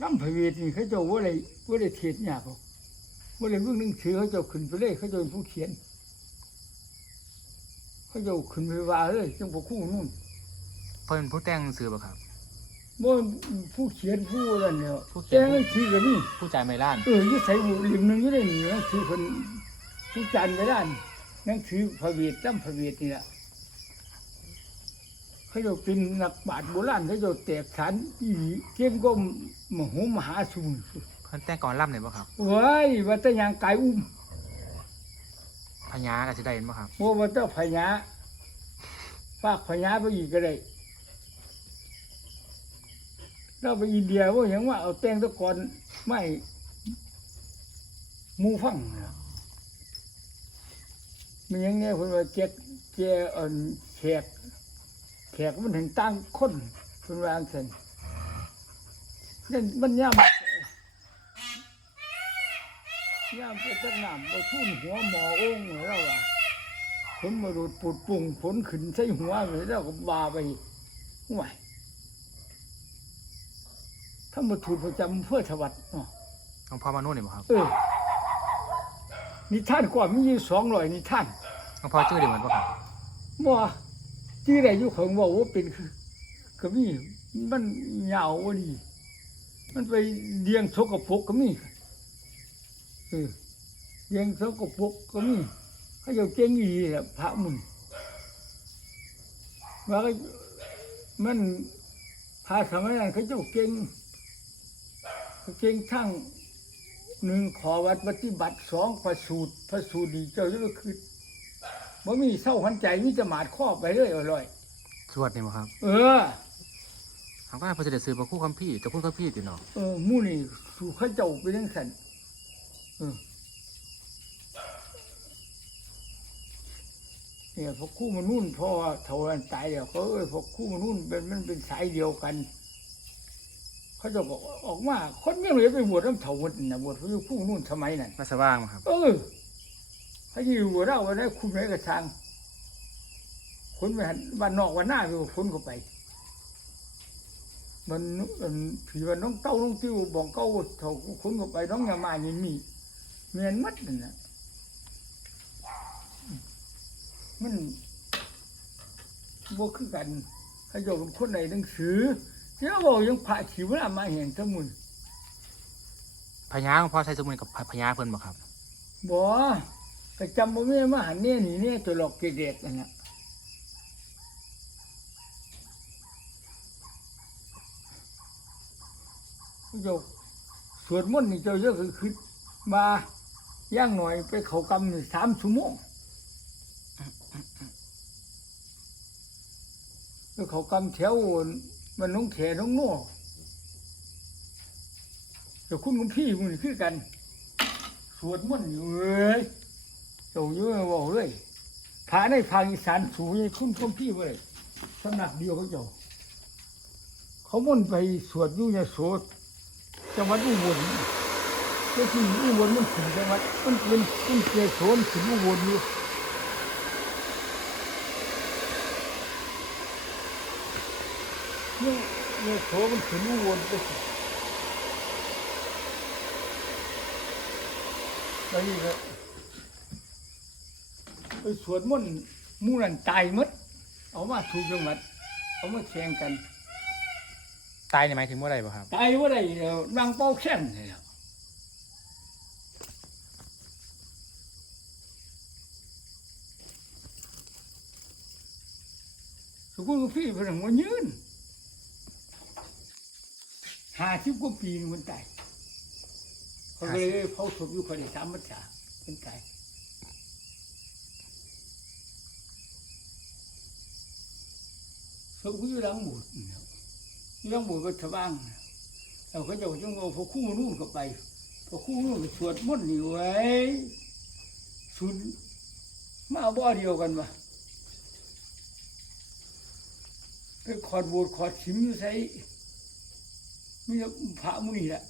น้ำพระเวทนี่เขาเจ้าว่าอะไรว่าอะไรเทียนยากหรอกว่าอะไรเรื่องหนึงถือเขาเจ้าขึ้นไปเลยเขาเจ้าเป็นผู้เขียน เขาเจ้าขึ้นไปว่าเลยจังพวกคู่นู่นเพิ่นผู้แต่งสื่อบ่ครับ ว่าผู้เขียนผู้อะไรเนี่ยผู้เขีแต่ยนหนังสือก็มีผู้จ่ายไม่ล้าน เออยี่ใส่หูริมหนึงอยี่ได้หนึ่งหนังสือคนผู้จันไม่ได้หนังสือพระเวทจำพระเวทนี่แหละ เขาเจ้าเป็นนักบาทโบราณเขาเจ้าแตกฐานอีหลีเก่งก็มโหมหาสูงเพิ่นแต่งก่อนล่ำเลยบ่ครับเว้ยว่าแต่ยางกายอุ้มพญาก็สิได้เห็นบ่ครับว่าว่าแต่พญาฝากพญาไปอีกก็ได้เราไปอินเดียว่าอย่างว่าเอาแตงตะกอนไม่หมูฟังนะมันอยังเนี้ยคนว่าเจ็ดเจเอ่อนแขก แขกมันถึงตั้งคนคนวาจังเซนนั่นมันย่ำย่ามไปจักน้ำไปทุ่นหัวหมอโอ่งเหรอเราอะผลมาดูดปุดปุ่งผลขึ้นใส่หัวเลยเราก็บาไปห่วยถ้ามาถูกประจำเพื่อถวัดอ๋อหลวงพ่อมาโน่นนี่บ่ครับ เออนิทานกว่ามีอยู่สองร้อยนิทานหลวงพ่อชื่อได้เหมือนบ่ครับบ่ ที่ไหนอยู่ของบอกว่าเป็นคือก็มีมันยาวว่าดี มันไปเลี้ยงสกปรกก็มีเออเลี้ยงสกปรกก็มีเขาเจะเก่งอีแหละพระมุนว่าก็มันพระสมัยนั้นเขาเจ้าเก่งเขาเก่งทั้งหนึ่งขอวัดปฏิบัติสองประสูตรประสูตรดีเจ้าก็คือ บ่มีเศร้าหันใจมีจะหมาดข้อไปเลยอร่อยสวดนี่บ่ครับเออทางบ้านเพิ่นสิได้ซื้อพระคู่คัมภีร์เจะคู่คัมภีร์ติเนาะเออหมู่นี่สู่เข้าเจ้าไปจังสันเออเนี่ยพวกคู่มันนุ่นเพราะว่าเท่านั้นตายแล้วเขาเอ้ยพวกคู่มันนุ่นเป็นมันเป็นสายเดียวกันเขาเจะบอกออกมาคนไม่เลยไปบวชน้ำเถาวันนะบวชพระคู่นุ่นสมัยนั้นมาสว่างบ่ครับเออ ถ้าอยู่บวชเราวันนี้คุณไม่กระชังคนไปหันบ้านนอกวันหน้าไปคนเข้าไป มันมันผีว่าน้องเต้าน้องติ้วบอกเก้าเท่าคนก็ไปน้องยามายินมีเมียนมัดนั่นนะมันบวคือกันเขาโยมคนในหนังสือเจ้าบอกยังผ่าขีวรามาเห็นทั้งมุนพญาหลวงพ่อใช้สมุนกับพญาเพิ่นบ่ครับบ่ ก็จำบ่แม่มาหันเนี่ยนี่เนี่ยตัวหลอกเกเด็ดนั่นน่ะเขาสวดมนต์นี่เจ้าเยอะคือคือมาย่างหน่อยไปเขากำสามชั่วโมงไปเขากำแถวมันน้องแขน้องโน่แต่คุณกับพี่มึงนี่คือกัน สวดมนต์อยู่เลย เจ้าเยอะบอกเลยพาในภาคอีสานสูงยังคุณกับพี่เว้ยสำนักเดียวเขาเจ้าเขามนไปสวดอยู่ยโสจังหวัดอุบลเจ้าที่อุบลมันถึงจังหวัดมันเป็นมันเกศโสมถึงอุบลอยู่เนี่ยเนี่ยโสมันถึงอุบลไปแล้วนี่ก็ ไปสวดมนต์หมู่นันตายหมดเอามาถูกจังหวัดเอามาแข่งกัน ตายนี่หมายถึงเมื่อใดบ่ครับ ตายว่าไรเดี๋ยวนางเป้าแค้นเลยอะสกุลพี่เพิ่นมันยืนห้าสิบกว่าปีนี่มันตายเขาเลยเผาศพอยู่คนได้สามพรรษาเป็นตาย ศพอยู่หลังโบุตรอยู่หลังโบุตรก็ชาวบ้านเราเขาจะจงเอาพวกคู่นู่นเข้าไปพวกคู่นู่นก็สวดมนต์อยู่ไว้สุดมาเอาบ่อเดียวกันวะไปขอดโบสถ์ขอดชิมอยู่ใส่มีแต่พระมุนีแหละ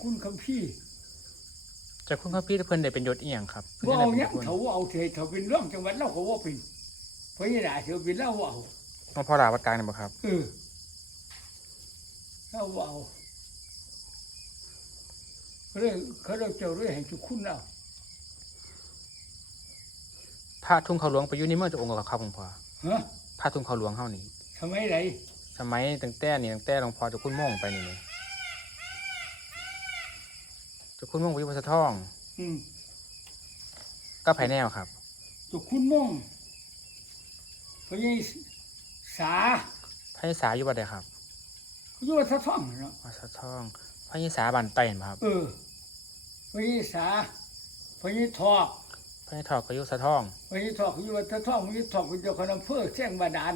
คุณคำพี่จากคุณคัมภีร์เพิ่นได้เป็นยศอีหยังครับว่าเอาพิ่เนี้ยนได้เป็นเขาว่าเอาเถอะเขาเป็นเรื่องจังหวัดเราเขาว่าเป็น พญานาคเสียวเป็นเล่าเอาหลวงพ่อหลาวัดกลางเนี่ยบ่ครับ เออเล่าเอาเขาเลยเขาเลยเจ้าเรื่อยให้จุกคุณเอาพระทุ่งเขาหลวงไปอยู่ในเมืองจะองค์กับครับหลวงพ่อฮะพระทุ่งเขาหลวงเฮานี่ทำไมไรสมัยตั้งแต่นี่ตั้งแต่หลวงพ่อเจะคุณโม่งไปนี่เลยเจะคุณโม่งไปอยู่วัดสะท้องอืมก็ภายแนวครับ จุกคุณม่อง พญาสาพระยิสาอยู่วัดใดครับเขาอยู่วัดสะท้องเนาะวัดสะท้องพระยิสาบันไตเห็นบ่ครับเออพญาสาพญาทอกพระยิทอกก็อยู่สะท้องพญาทอกเขาอยู่วัดสะท้องพญาทอกเป็นเจ้าคณะอำเภอแจ้งบาดาล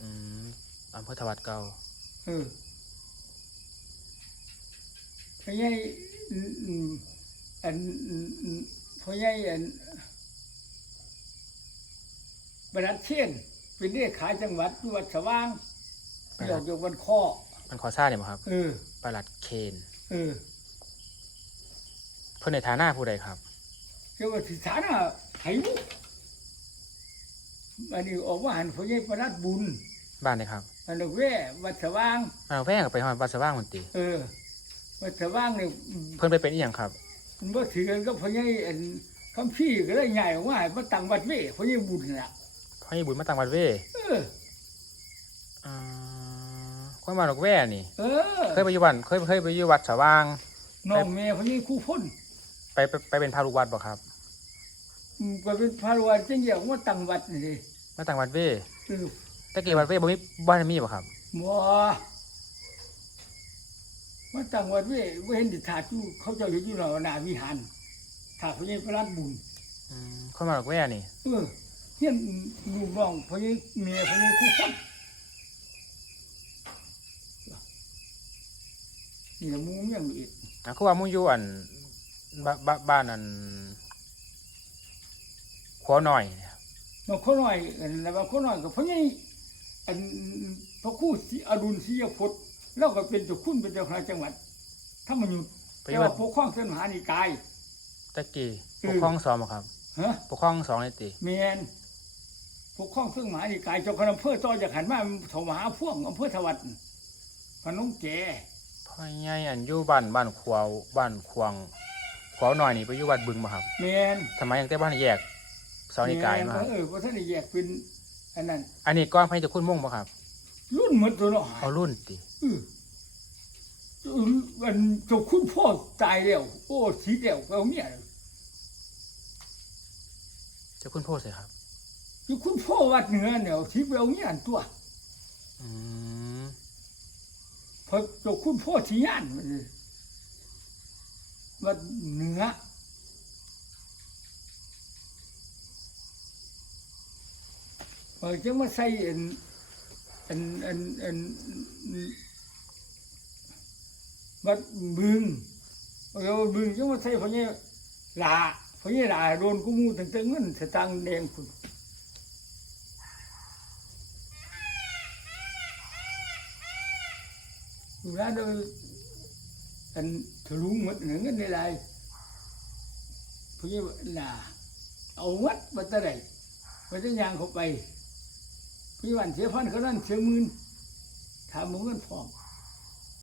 อืมอำเภอถวัดเก่าเออพญาอืมอืมอันอืมอืมพญาอัน บรรดเชียนเป็นเลขาจังหวัดอยู่วัดสว่างไปดรัอดกอยู่วันข้อมันขอซ่าเนี่ยบ่ครับ เออไปรัดเคน เออเพื่อนในฐานะผู้ใดครับ เจ้าว่าสิสานะไห้มุกอันนี้ออกว่าหันพญาประนัดบุญบ้านใดครับอันนั้นแว่วัดสว่างมาแพงกับไปหอดวัดสว่างคนตีเออ วัดสว่างเนี่ยเพื่อนไปเป็นอีหยังครับ มันบ่ถือกันก็พญาอันคำพี่ก็เลยใหญ่ออกมาให้มาตั้งวัดเว่พญาบุญน่ะ พระยิบุญมาตังวัดเว่เอออ่าคนมาดอกแว่นี่ เออเคยไปอยู่บ้านเคยเคยไปอยู่วัดสว่าง น้องแม่พญาคู่พ้นไปไปไปเป็นพระลูกวัดบ่ครับ อืมก็เป็นพระวัดจังเดียวว่าตั้งวัดนี่สิมาตังวัดเว่เออตะกี้วัดเว่บ่มีบ้านมีบ่ครับ บ่มาตั้งวัดเว่บ่เห็นดิถาดอยู่เขาเจ้าอยู่อยู่หน้าหน้าวิหารถาดพญาประนัดบุญอืมคนมาดอกแว่นี่ เออ เฮียนลูกน้องพญาเมียพญาคู่คนนี่ละหมูเมียงอีกอะคือว่าหมู่อยู่อันบ้าบ้าบ้านอันขวหน่อยเนี่ยบางคนหน่อยอันแล้วบางคนหน่อยก็พญาอันพระครู่ศรีอดุลศรียพจน์แล้วก็เป็นเจ้าคุณเป็นเจ้าคณะจังหวัดถ้ามันอยู่ไปอแต่ยู่วัว่าดปกครองเส้นมหานิกายตะกี้อืปมกครองสองบ่ครับฮะปกครองสองเลยติเมียน ปกครองเส้นมหานิกายเจ้าคณะอำเภอต่อจากหันมาถมหาพ่วงอำเภอถวัดพนมแก่พ่อใหญ่อันอยู่บ้านบ้านขวาวบ้านควงขวาวหน่อยนี่ไปอยู่วัดบึงบ่ครับเมียนทำไมตั้งแต่บ้านแยกเสานิกายมาครับเออเพราะท่านได้แยกเป็นอันนั้น อันนี้ก้อนพระเจะคุณม่งบ่ครับ รุ่นหมดตัวเนาะเอารุ่นติเออมันเจ้าคุณพ่อตายแล้วโอ้สีเดียวก็เอาเมียเจะคุณโพดใส่ครับ เจ้าคุณพ่อวัดเหนือเนี่ยเอาสีไปเอาเมียตัวอืมเพราะเจ้าคุณพ่อสีย่านมันเลยวัดเหนือเออจะมาใส่อันอันอันอันวัดบึงเออวัดบึงจะมาใส่พญาลาพญาลาโดนกูมูตั้งแต่เงินสตางค์แดงคุณ อยู่ร้านเดยอันทะลุหมดเงินเงินในไรพี่น่ะเอาวัดมาตะไรมาจะยางเข้าไปพี่วันเสียพันเขานั่นเสียหมื่นถามมึงเงินพร้อม